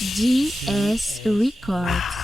GS Records.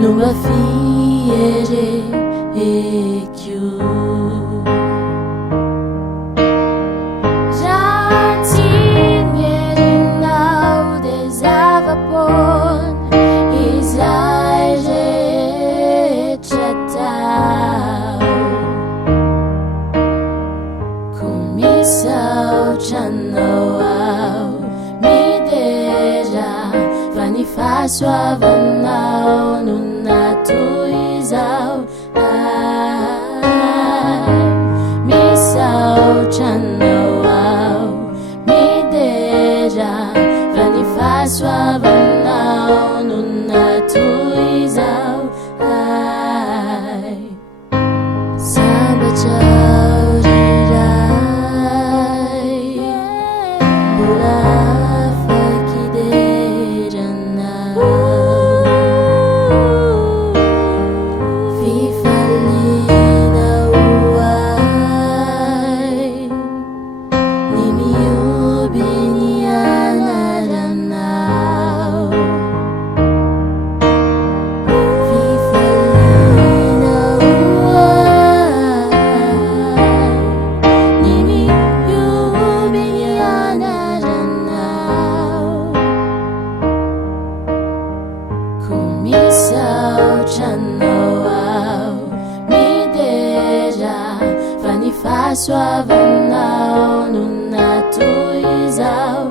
Numa fiere ekyu Jantinheiro não desava por Israel retratau Com Misaotra Anao Midera Vani faço Anao Misaotra Anao Midera Vani faço Anao Nunatuizau Samba chaurirai Burafa kideira na Misaotra Anao Midera Vani faço Anao Nunatuizau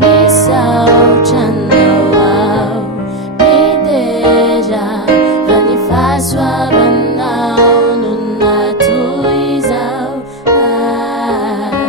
Misaotra Anao Midera Vani faço Anao Nunatuizau Anao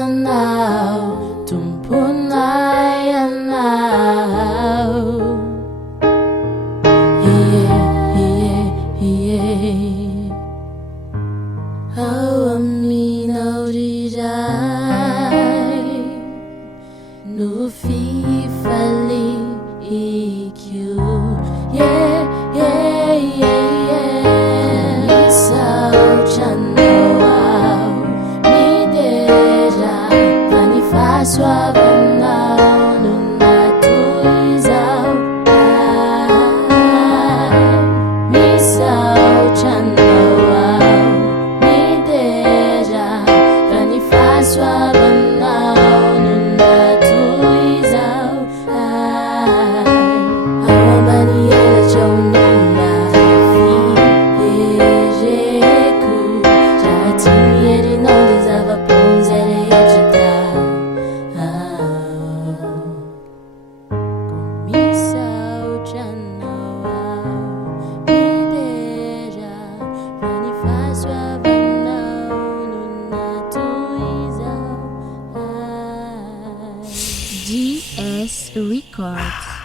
Anao tumpunay Anao Aminaurirai no fifali ikyu Misaotra Anao Midera Vani faço Anao Nunatuizau Misaotra Anao Midera Vani faço Anao Nunatuizau Awambaniela Jonuna Fireku Jantinheiro não desava por Misaotra Anao Midera Vani faço Anao Nunatuizau GS Records.